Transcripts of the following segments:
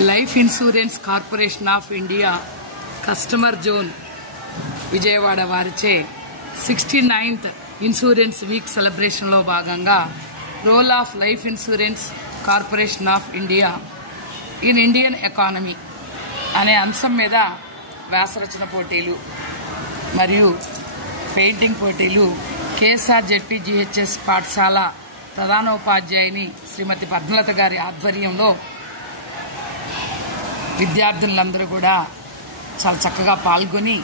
Life insurance corporation of India customer zone Vijayawada వారిచే 69th insurance week సెలబ్రేషన్లో భాగంగా role of life insurance corporation of India in Indian economy అనే అంశం మీద వ్యాసరచన పోటీలు మరియు పెయింటింగ్ పోటీలు కేఎస్ఆర్జెడ్పీ జిహెచ్ఎస్ పాఠశాల ప్రధానోపాధ్యాయుని శ్రీమతి పద్మలత గారి ఆధ్వర్యంలో విద్యార్థులందరూ కూడా చాలా చక్కగా పాల్గొని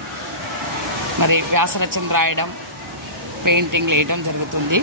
మరి వ్యాసరచన రాయడం, పెయింటింగ్ వేయడం జరుగుతుంది.